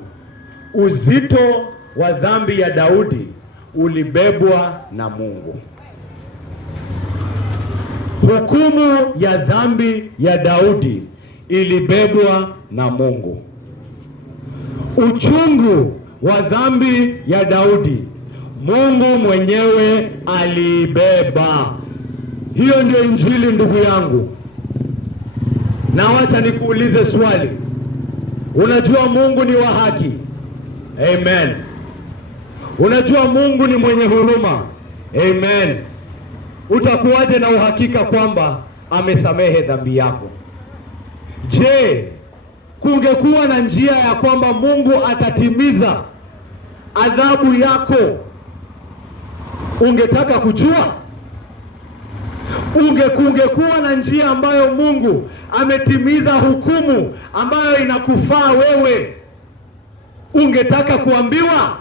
uzito wa dhambi ya Daudi ulibebwa na Mungu. Hukumu ya dhambi ya Daudi ilibebwa na Mungu. Uchungu wa dhambi ya Daudi Mungu mwenyewe aliibeba. Hiyo ndio Injili, ndugu yangu. Na wacha nikuulize swali. Unajua Mungu ni wa haki? Amen. Unajua Mungu ni mwenye huruma? Amen. Utakuwaje na uhakika kwamba amesamehe dhambi yako? Je, kungekuwa na njia ya kwamba Mungu atatimiza adhabu yako, ungetaka kujua? Kungekuwa na njia ambayo Mungu ametimiza hukumu ambayo inakufaa wewe, ungetaka kuambiwa?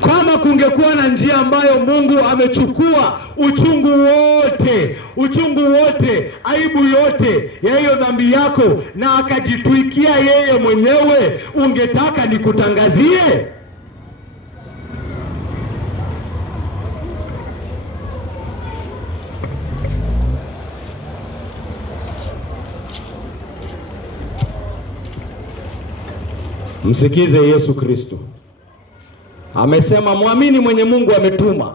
Kama kungekuwa na njia ambayo Mungu amechukua uchungu wote, aibu yote ya hiyo dhambi yako na akajitwikia yeye mwenyewe, ungetaka nikutangazie? Msikize Yesu Kristo. Amesema muamini mwenye Mungu ametuma.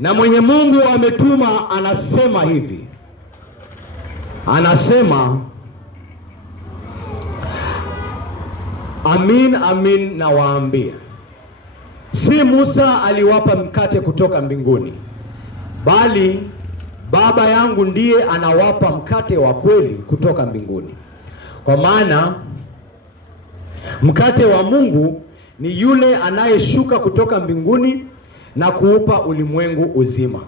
Na mwenye Mungu ametuma anasema hivi. Anasema, amin amin nawaambia, si Musa aliwapa mkate kutoka mbinguni, bali Baba yangu ndiye anawapa mkate wa kweli kutoka mbinguni. Kwa maana mkate wa Mungu ni yule anayeshuka kutoka mbinguni na kuupa ulimwengu uzima.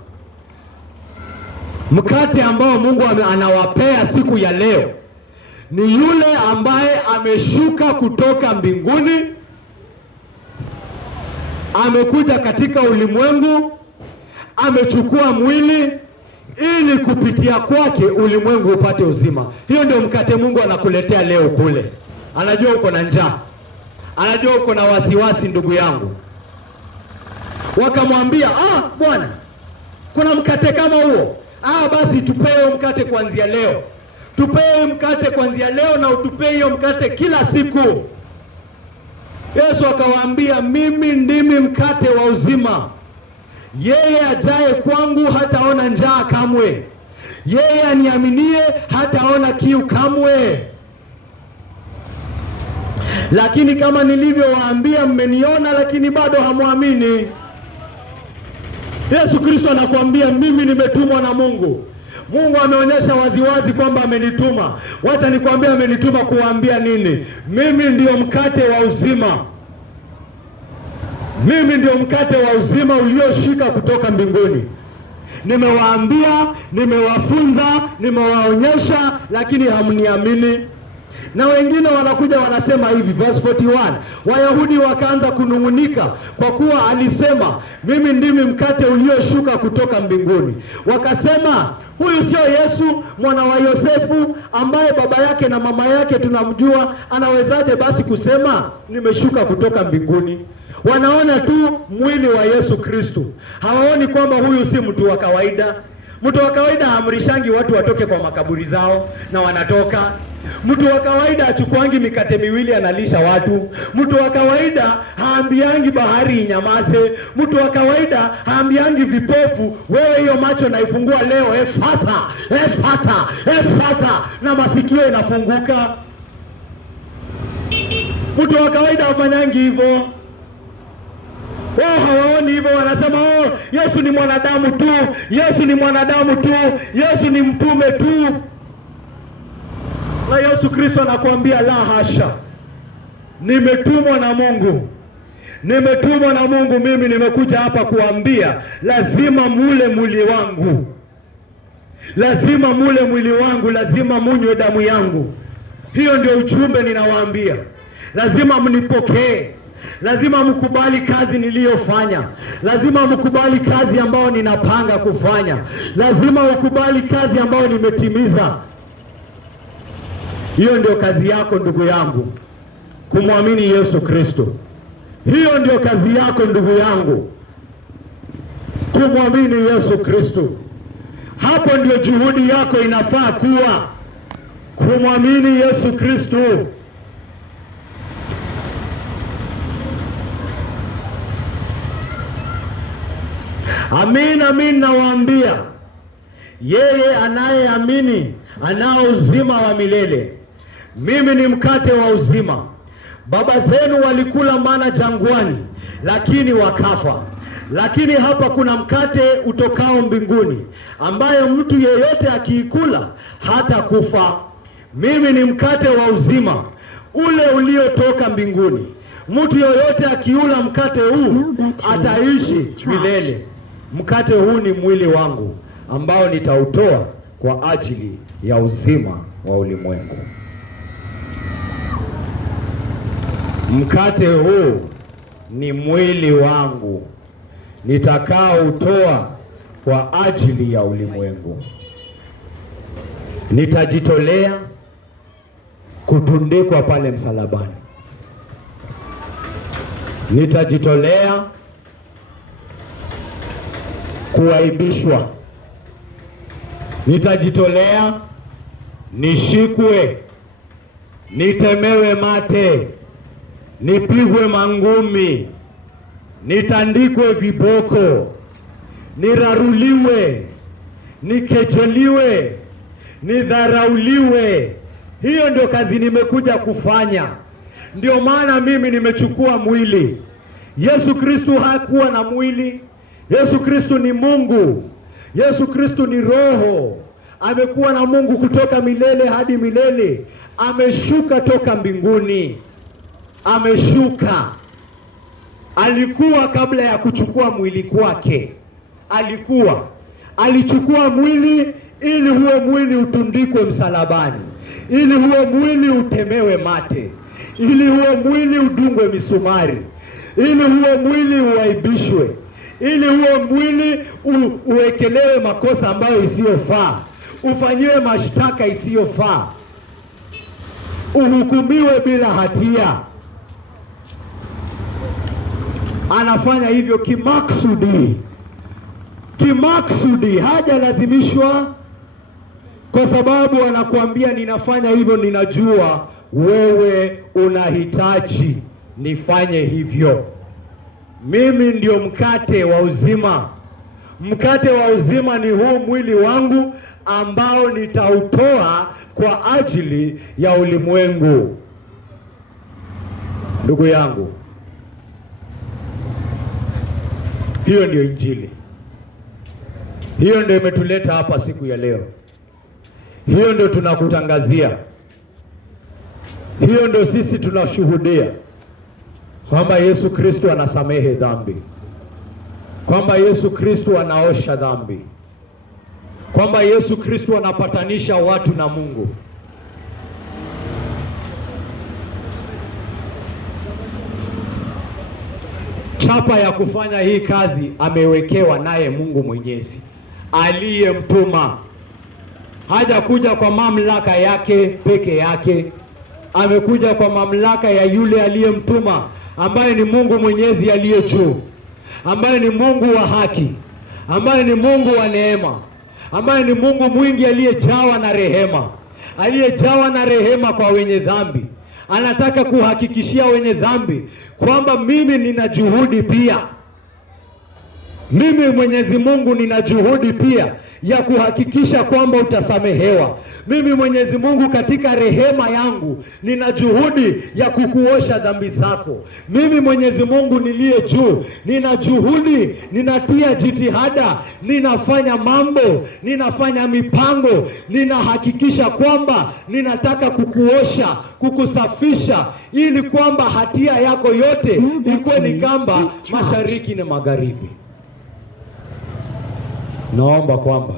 Mkate ambao Mungu anawapea siku ya leo ni yule ambaye ameshuka kutoka mbinguni, amekuja katika ulimwengu, amechukua mwili ili kupitia kwake ulimwengu upate uzima. Hiyo ndio mkate Mungu anakuletea leo kule. Anajua uko na njaa, anajua uko na wasiwasi, ndugu yangu. Wakamwambia, Bwana, kuna mkate kama huo? Basi tupee mkate kuanzia leo. Tupee mkate kuanzia leo na utupee hiyo mkate kila siku. Yesu akawaambia, mimi ndimi mkate wa uzima. Yeye ajaye kwangu hataona njaa kamwe. Yeye aniaminie hataona kiu kamwe. Lakini kama nilivyowaambia, mmeniona lakini bado hamwamini. Yesu Kristo anakuambia, mimi nimetumwa na Mungu. Mungu ameonyesha waziwazi kwamba amenituma. Wacha nikwambie amenituma kuwaambia nini. Mimi ndio mkate wa uzima. Mimi ndio mkate wa uzima ulioshika kutoka mbinguni. Nimewaambia, nimewafunza, nimewaonyesha, lakini hamniamini. Na wengine wanakuja wanasema hivi, verse 41, Wayahudi wakaanza kunung'unika kwa kuwa alisema, mimi ndimi mkate ulioshuka kutoka mbinguni. Wakasema, huyu sio Yesu mwana wa Yosefu ambaye baba yake na mama yake tunamjua? Anawezaje basi kusema nimeshuka kutoka mbinguni? Wanaona tu mwili wa Yesu Kristo, hawaoni kwamba huyu si mtu wa kawaida. Mtu wa kawaida haamrishangi watu watoke kwa makaburi zao na wanatoka. Mtu wa kawaida achukuangi mikate miwili analisha watu. Mtu wa kawaida haambiangi bahari inyamaze. Mtu wa kawaida haambiangi vipofu, wewe hiyo macho naifungua leo, efata, efata, efata, na masikio inafunguka. Mtu wa kawaida hafanyangi hivyo. Wao hawaoni hivyo, wanasema Yesu ni mwanadamu tu, Yesu ni mwanadamu tu, Yesu ni mtume tu. Na Yesu Kristo anakuambia la hasha, nimetumwa na Mungu. Nimetumwa na Mungu, mimi nimekuja hapa kuambia lazima mule mwili wangu. Lazima mule mwili wangu, lazima munywe damu yangu. Hiyo ndio ujumbe ninawaambia. Lazima mnipokee. Lazima mkubali kazi niliyofanya. Lazima mkubali kazi ambayo ninapanga kufanya. Lazima ukubali kazi ambayo nimetimiza. Hiyo ndio kazi yako ndugu yangu, kumwamini Yesu Kristo. Hiyo ndio kazi yako ndugu yangu, kumwamini Yesu Kristo. Hapo ndio juhudi yako inafaa kuwa, kumwamini Yesu Kristo. Amin, amin nawaambia, yeye anayeamini anao uzima wa milele. Mimi ni mkate wa uzima. Baba zenu walikula mana jangwani, lakini wakafa. Lakini hapa kuna mkate utokao mbinguni, ambayo mtu yeyote akiikula hata kufa. Mimi ni mkate wa uzima, ule uliotoka mbinguni. Mtu yeyote akiula mkate huu ataishi milele. Mkate huu ni mwili wangu ambao nitautoa kwa ajili ya uzima wa ulimwengu. Mkate huu ni mwili wangu nitakaoutoa kwa ajili ya ulimwengu. Nitajitolea kutundikwa pale msalabani. Nitajitolea kuaibishwa. Nitajitolea nishikwe, nitemewe mate, nipigwe mangumi, nitandikwe viboko, niraruliwe, nikejeliwe, nidharauliwe. Hiyo ndio kazi nimekuja kufanya. Ndio maana mimi nimechukua mwili. Yesu Kristo hakuwa na mwili. Yesu Kristo ni Mungu. Yesu Kristo ni Roho. Amekuwa na Mungu kutoka milele hadi milele. Ameshuka toka mbinguni. Ameshuka. Alikuwa kabla ya kuchukua mwili kwake. Alichukua mwili ili huo mwili utundikwe msalabani. Ili huo mwili utemewe mate. Ili huo mwili udungwe misumari. Ili huo mwili uaibishwe. Ili huo mwili uwekelewe makosa ambayo isiyofaa. Ufanyiwe mashtaka isiyofaa. Uhukumiwe bila hatia. Anafanya hivyo kimaksudi. Kimaksudi, hajalazimishwa, kwa sababu anakuambia ninafanya hivyo, ninajua wewe unahitaji nifanye hivyo. Mimi ndio mkate wa uzima. Mkate wa uzima ni huu mwili wangu ambao nitautoa kwa ajili ya ulimwengu. Ndugu yangu, hiyo ndio Injili. Hiyo ndio imetuleta hapa siku ya leo. Hiyo ndio tunakutangazia. Hiyo ndio sisi tunashuhudia kwamba Yesu Kristo anasamehe dhambi, kwamba Yesu Kristo anaosha dhambi, kwamba Yesu Kristo anapatanisha watu na Mungu. chapa ya kufanya hii kazi amewekewa naye Mungu Mwenyezi aliyemtuma. Hajakuja kwa mamlaka yake peke yake, amekuja kwa mamlaka ya yule aliyemtuma, ambaye ni Mungu Mwenyezi aliye juu, ambaye ni Mungu wa haki, ambaye ni Mungu wa neema, ambaye ni Mungu mwingi aliyejawa na rehema, aliyejawa na rehema kwa wenye dhambi. Anataka kuhakikishia wenye dhambi kwamba mimi nina juhudi pia. Mimi Mwenyezi Mungu nina juhudi pia ya kuhakikisha kwamba utasamehewa. Mimi Mwenyezi Mungu katika rehema yangu nina juhudi ya kukuosha dhambi zako. Mimi Mwenyezi Mungu niliye juu nina juhudi, ninatia jitihada, ninafanya mambo, ninafanya mipango, ninahakikisha kwamba ninataka kukuosha, kukusafisha, ili kwamba hatia yako yote ikuwe ni kamba mashariki na magharibi. Naomba kwamba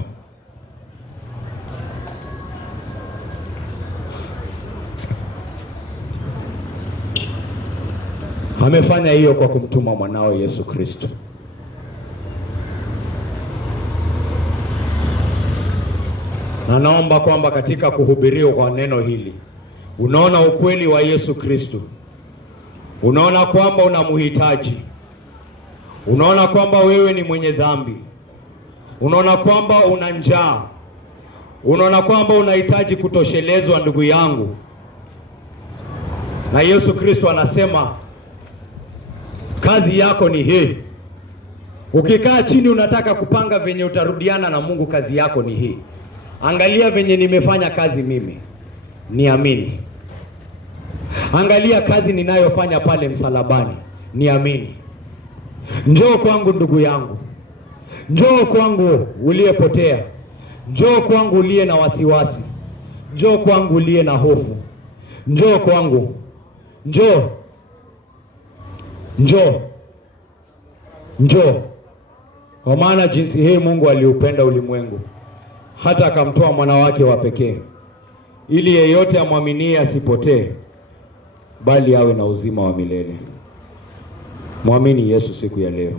amefanya hiyo kwa kumtuma mwanao Yesu Kristo. Na naomba kwamba katika kuhubiriwa kwa neno hili unaona ukweli wa Yesu Kristo. Unaona kwamba unamhitaji. Unaona kwamba wewe ni mwenye dhambi. Unaona kwamba una njaa. Unaona kwamba unahitaji kutoshelezwa, ndugu yangu. Na Yesu Kristo anasema kazi yako ni hii. Ukikaa chini unataka kupanga venye utarudiana na Mungu, kazi yako ni hii. Angalia venye nimefanya kazi mimi, niamini. Angalia kazi ninayofanya pale msalabani, niamini. Njoo kwangu ndugu yangu. Njoo kwangu uliyepotea. Njoo kwangu uliye na wasiwasi. Njoo kwangu uliye na hofu. Njoo kwangu. Njoo. Njoo. Njoo. Kwa maana jinsi hii Mungu aliupenda ulimwengu hata akamtoa mwana wake wa pekee, ili yeyote amwaminie asipotee, bali awe na uzima wa milele. Muamini Yesu siku ya leo.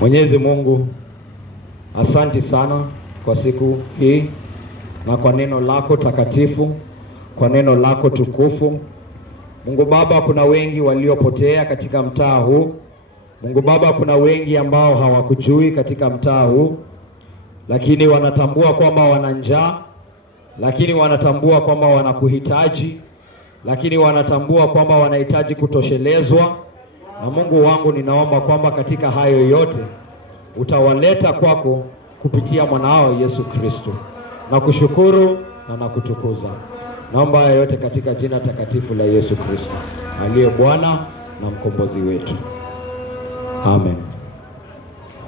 Mwenyezi Mungu, asanti sana kwa siku hii na kwa neno lako takatifu, kwa neno lako tukufu. Mungu Baba, kuna wengi waliopotea katika mtaa huu. Mungu Baba, kuna wengi ambao hawakujui katika mtaa huu, lakini wanatambua kwamba wana njaa, lakini wanatambua kwamba wanakuhitaji, lakini wanatambua kwamba wanahitaji kutoshelezwa. Na Mungu wangu, ninaomba kwamba katika hayo yote utawaleta kwako kupitia mwanao Yesu Kristo. Na kushukuru na nakutukuza. Naomba haya yote katika jina takatifu la Yesu Kristo, aliye Bwana na mkombozi wetu. Amen.